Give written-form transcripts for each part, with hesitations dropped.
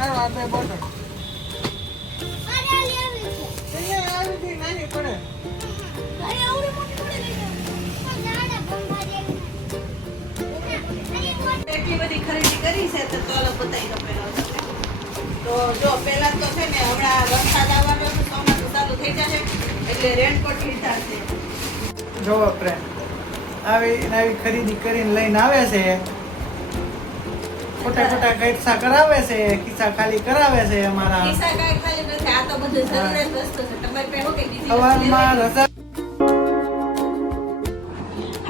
તારો આ બે બોટલ નાની પડે. એટલી બધી ખરીદી કરી છે તો ચાલો બતાવી દો પહેલા. તો જો પહેલા તો છે ને હમણાં વરસાદ આવવાનો છે, ચોમાસું ચાલુ થઈ જશે એટલે રેનકોટ લીધા છે. જોવો ફ્રેન્ડ, આવી ખરીદી કરીને લઈને આવે છે. ખોટા ખોટા ખિસ્સા કરાવે છે, ખિસ્સા ખાલી કરાવે છે અમારા. ખિસ્સા કાંઈ ખાલી નથી, આ તો બધું જરૂરિયાત વસ્તુ છે. તમારે પહેલો કે બીજી સવારમાં રજા.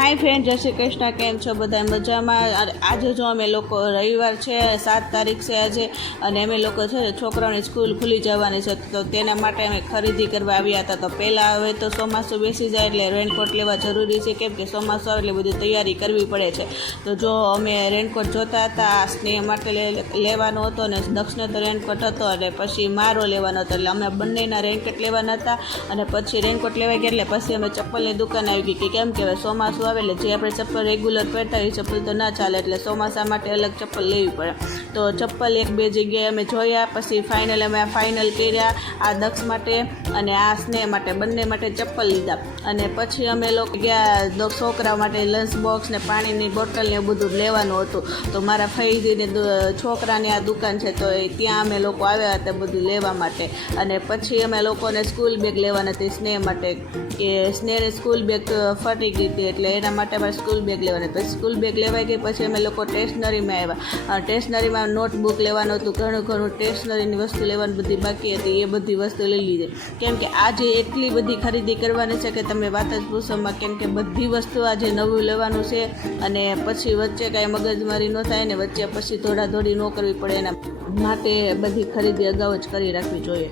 હાય ફ્રેન્ડ, જય શ્રી કૃષ્ણ. કેમ છો બધા? મજામાં? આજે જો અમે લોકો રવિવાર છે, 7 તારીખ છે આજે, અને અમે લોકો છે છોકરાઓની સ્કૂલ ખુલી જવાની છે તો તેના માટે અમે ખરીદી કરવા આવ્યા હતા. તો પહેલાં હવે તો ચોમાસું બેસી જાય એટલે રેનકોટ લેવા જરૂરી છે, કેમ કે ચોમાસું આવે એટલે બધી તૈયારી કરવી પડે છે. તો જો અમે રેનકોટ જોતા હતા, આ સ્નેહ માટે લેવાનો હતો અને દક્ષને તો રેનકોટ હતો અને પછી મારો લેવાનો હતો, એટલે અમે બંનેના રેનકોટ લેવાના હતા. અને પછી રેનકોટ લેવા ગયા એટલે પછી અમે ચપ્પલની દુકાન આવી ગઈ, કેમ કે હવે ચોમાસું આવે એટલે જે આપણે ચપ્પલ રેગ્યુલર પહેરતા હોય ચપ્પલ તો ના ચાલે, એટલે ચોમાસા માટે અલગ ચપ્પલ લેવી પડે. તો ચપ્પલ 1-2 જગ્યાએ અમે જોયા, પછી ફાઇનલ અમે ફાઇનલ કર્યા આ દક્ષ માટે અને આ સ્નેહ માટે, બંને માટે ચપ્પલ લીધા. અને પછી અમે લોકો ગયા છોકરા માટે લંચ બોક્સ ને પાણીની બોટલ ને બધું લેવાનું હતું. તો મારા ફૈજીને છોકરાની આ દુકાન છે તો ત્યાં અમે લોકો આવ્યા હતા બધું લેવા માટે. અને પછી અમે લોકોને સ્કૂલ બેગ લેવાના હતી સ્નેહ માટે, કે સ્નેહની સ્કૂલ બેગ ફટી ગઈ હતી એટલે એના માટે અમારે સ્કૂલ બેગ લેવાની. પછી સ્કૂલ બેગ લેવાઈ ગઈ પછી અમે લોકો સ્ટેશનરીમાં આવ્યા. સ્ટેશનરીમાં નોટબુક લેવાનું હતું, ઘણું સ્ટેશનરીની વસ્તુ લેવાની બધી બાકી હતી, એ બધી વસ્તુ લઈ લીધી. કેમ કે આજે એટલી બધી ખરીદી કરવાની છે કે તમે વાત જ પૂછોમાં, કેમ કે બધી વસ્તુ આજે નવું લેવાનું છે. અને પછી વચ્ચે કાંઈ મગજમારી ન થાય ને વચ્ચે પછી દોડાદોડી ન કરવી પડે, એના માટે બધી ખરીદી અગાઉ જ કરી રાખવી જોઈએ.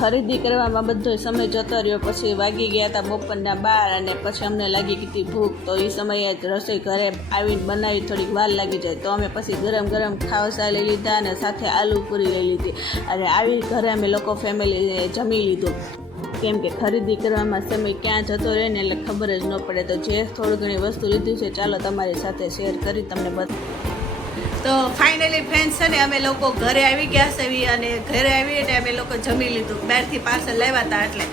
ખરીદી કરવામાં બધો સમય જતો રહ્યો, પછી વાગી ગયા હતા બપોરના 12 અને પછી અમને લાગી હતી ભૂખ. તો એ સમયે રસોઈ ઘરે આવીને બનાવી થોડીક વાર લાગી જાય, તો અમે પછી ગરમ ખાવસા લઈ લીધા અને સાથે આલુ પૂરી લઈ લીધી. અને આવી ઘરે અમે લોકો ફેમિલી જમી લીધું, કેમ કે ખરીદી કરવામાં સમય ક્યાં જતો રહે ને એટલે ખબર જ ન પડે. તો જે થોડી ઘણી વસ્તુ લીધી છે ચાલો તમારી સાથે શેર કરી તમને તો ફાઇનલી ફ્રેન્ડ્સ છે ને અમે લોકો ઘરે આવી ગયા છે, અને ઘરે આવીને અમે લોકો જમી લીધું. બહારથી પાર્સલ લાવ્યા હતા એટલે.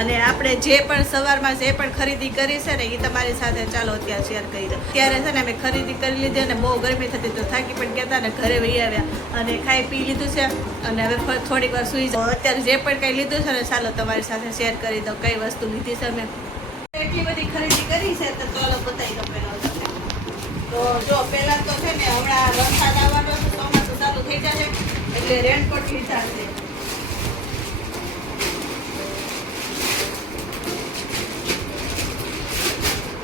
અને આપણે જે પણ સવારમાં જે પણ ખરીદી કરી છે ને એ તમારી સાથે ચાલો અત્યારે શેર કરી દો. ત્યારે છે ને અમે ખરીદી કરી લીધી અને બહુ ગરમી થતી તો થાકી પણ ગયા હતા અને ઘરે વહી આવ્યા અને ખાઈ પી લીધું છે અને હવે થોડીક વાર સૂઈ જાઓ. અત્યારે જે પણ કંઈ લીધું છે ને ચાલો તમારી સાથે શેર કરી દો કઈ વસ્તુ લીધી છે. અમે એટલી બધી ખરીદી કરી છે તો ચાલો બતાવી દો પહેલાં. તો જો પહેલા તો છે ને હમણાં વરસાદ આવવાનો છે, ચોમાસું ચાલુ થઈ જશે એટલે રેનકોટ લીધા છે.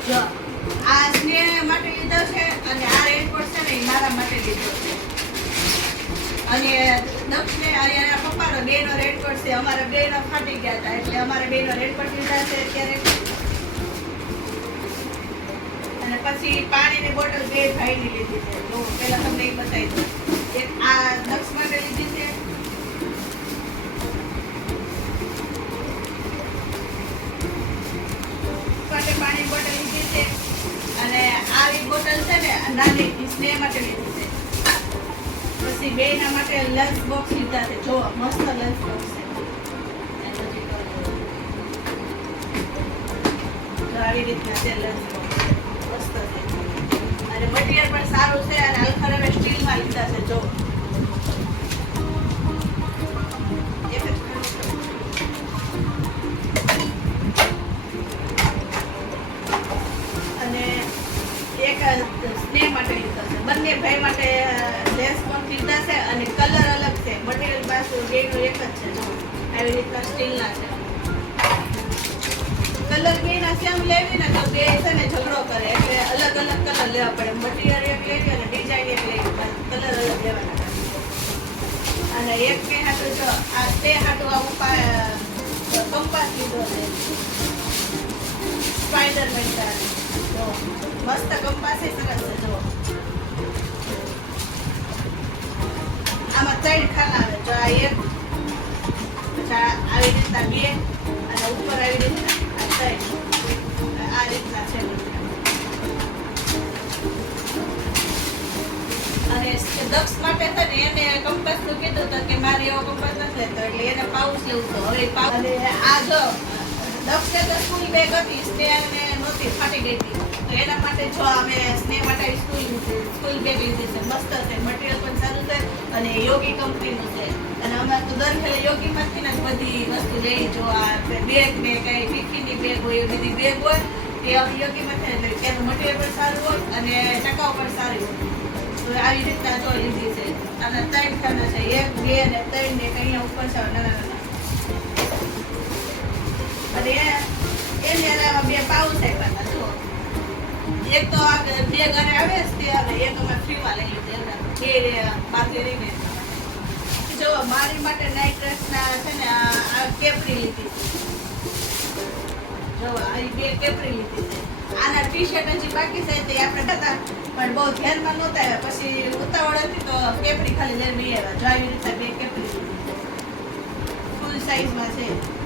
જો આ સ્નેહ માટે લીધો છે અને આ રેનકોટ છે ને એ મારા માટે લીધો છે. અને દક્ષને અને પપ્પાનો બેનો રેનકોટ છે, અમારા બેનો ફાટી ગયા હતા એટલે અમારા બેનો રેનકોટ લીધા છે અત્યારે. અને પછી પાણીની બોટલ 2 ભાઈની લીધી છે. જો પહેલા તમને એ બતાવી દઉં. એક આ દક્ષ માટે લીધી છે, માટે પાણી બોટલ લીધી છે. અને આવી બોટલ છે ને નાની સ્નેહ માટે લીધી છે. પછી બેના માટે લંચ બોક્સ લીધા છે. જો મસ્ત લંચ બોક્સ છે, આવી રીતના છે લંચ બોક્સ. અને મટીરિયલ પણ સારું છે અને અલ્ફારમે સ્ટીલમાં લીધા છે. જો અને એક સ્નેહ માટે લીધો છે. બંને ભાઈ માટે લેસ પણ લીધા છે અને કલર અલગ છે. મટીરિયલ પાછું બેનું એક જ છે. જો આવી રીતના સ્ટીલના છે. કલર બેના સેમ લેવી ને તો બે છે ને ઝઘડો કરે એટલે અલગ કલર લેવા પડે. મટીરિયલ એક લેવી અને ડિઝાઇન એક લેવી, કલર અલગ લેવાના. અને એક બે હાટું જો આ તે હાટું આવું કંપાસ લીધો છે સ્પાઈડરમેન કરાવે. જો મસ્ત કંપાસ સરસ છે. જો આમાં 3 ખાના આવે. જો આ એક, પછી આવી રીતના 2 અને ઉપર આવી રીતના આ રીતના છે. અને દક્ષ માટે છે ને એને કંપાસનું કીધું જેવું તો હવે અને આ જો દક્ષને તો સ્કૂલ બેગ હતી સ્નેહને નહોતી ફાટી ગઈ હતી તો એના માટે જો અમે સ્નેહ માટે સ્કૂલ બેગ લીધી છે મસ્ત છે મટીરિયલ પણ સારું છે અને યોગી કંપનીનું છે અને અમે તો દર વખતે યોગીમાંથી જ બધી વસ્તુ લઈ જો આ બેગ ને કઈ ટિફિનની બેગ હોય એવી બધી બેગ હોય તે અમે યોગીમાંથી લઈ તેનું મટીરિયલ પણ સારું હોય અને ટકાઉ પણ સારી હોય તો આવી રીતના જો લીધી છે અને 3 ખાના છે 1 2 અને 3 ને અહીંયા ઉપર છે નાના અને એને એના બે પાઉચ આપ્યા હતા જો એક તો આ બે ઘરે આવે છે અને એક અમે ફ્રીમાં લઈ લીધી બે બાકી રહીને જો મારી માટે નાઇટ ડ્રેસના છે ને આ કેપરી લીધી જો આ બે કેપરી લીધી છે આના ટી શર્ટ હજી બાકી છે તે આપણે હતા પણ બહુ ધ્યાનમાં નહોતા આવ્યા પછી ઉતાવળ હતી તો કેપરી ખાલી લઈને બી આવ્યા જો આવી રીતે બે કેપરી ફૂલ સાઈઝમાં છે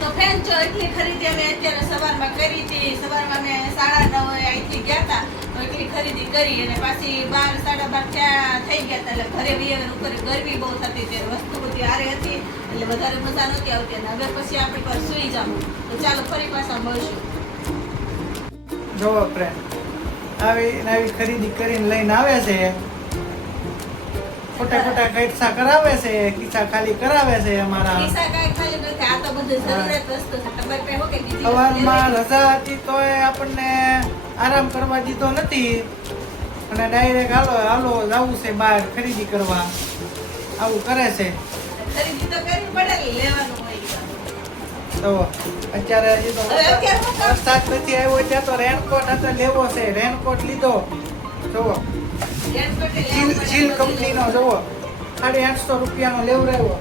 તો ફ્રેન્ડ જો એટલી ખરીદી અમે અત્યારે સવારમાં કરી હતી સવારમાં અમે 9:30 અહીંથી ગયા હતા તો એટલી ખરીદી કરી અને પાછી 12 12:30 ત્યાં થઈ ગયા હતા એટલે ઘરે વિયર ઉપર ગરમી બહુ થતી ત્યારે વસ્તુ બધી હારે હતી એટલે વધારે મજા નહોતી આવતી અને હવે પછી આપણે પર સુઈ જવું તો ચાલો ફરી પાછા મળશું જોવો ફ્રેન્ડ આવી ખરીદી કરીને લઈને આવે છે ખોટા કિસ્સા કરાવે છે કિસ્સા ખાલી કરાવે છે અમારા પૈસા કાંઈ ખાલી નથી આ તો બધું જરૂરિયાત વસ્તુ છે તમારે પાસે શું કે બીજી સવારમાં રજા હતી તો આપણને આરામ કરવા દીધો નથી અને ડાયરેક્ટ હાલો જવું છે બહાર ખરીદી કરવા આવું કરે છે ખરીદી તો કરવી પડે ને લેવાનું હોય તો અત્યારે હજી તો વરસાદ નથી આવ્યો ત્યાં તો રેનકોટ હતો લેવો છે રેનકોટ લીધો જોવો શીલ કંપનીનો જોવો 850 રૂપિયાનો લેવડાવ્યો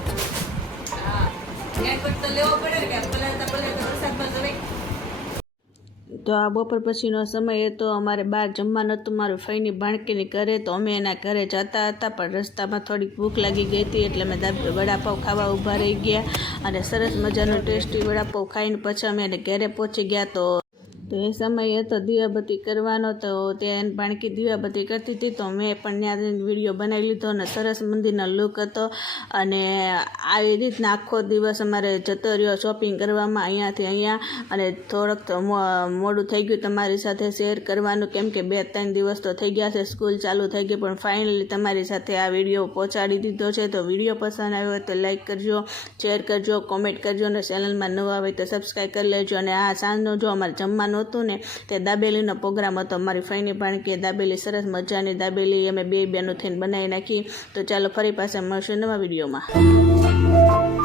તો આ બપોર પછીનો સમય હતો અમારે બહાર જમવાનું હતું મારું ફઈની ભાણકીની ઘરે તો અમે એના ઘરે જતા હતા પણ રસ્તામાં થોડીક ભૂખ લાગી ગઈ હતી એટલે અમે વડાપાઉં ખાવા ઊભા રહી ગયા અને સરસ મજાનો ટેસ્ટી વડાપાઉં ખાઈને પછી અમે એને ઘરે પહોંચી ગયા તો એ સમયે તો દીવાબત્તી કરવાનો તો તે ભાણકી દીવાબત્તી કરતી હતી તો મેં પણ ત્યાં વિડીયો બનાવી લીધો અને સરસ મંદિરનો લુક હતો અને આવી રીતના આખો દિવસ અમારે જતો રહ્યો શોપિંગ કરવામાં અહીંયાથી અહીંયા અને થોડોક મોડું થઈ ગયું તમારી સાથે શેર કરવાનું કેમ કે 2-3 દિવસ તો થઈ ગયા છે સ્કૂલ ચાલુ થઈ ગઈ પણ ફાઇનલી તમારી સાથે આ વિડીયો પહોંચાડી દીધો છે તો વિડીયો પસંદ આવ્યો હોય તો લાઈક કરજો શેર કરજો કોમેન્ટ કરજો અને ચેનલમાં નવા હોય તો સબસ્ક્રાઈબ કરી લેજો અને આ સાંજનો જો અમારે જમવાનું હતું ને તે દાબેલીનો પ્રોગ્રામ હતો અમારી ફઈની ભાણકીએ દાબેલી સરસ મજાની દાબેલી અમે બે બહેનો થઈને બનાવી નાખી તો ચાલો ફરી પાછા મળશું નવા વિડીયોમાં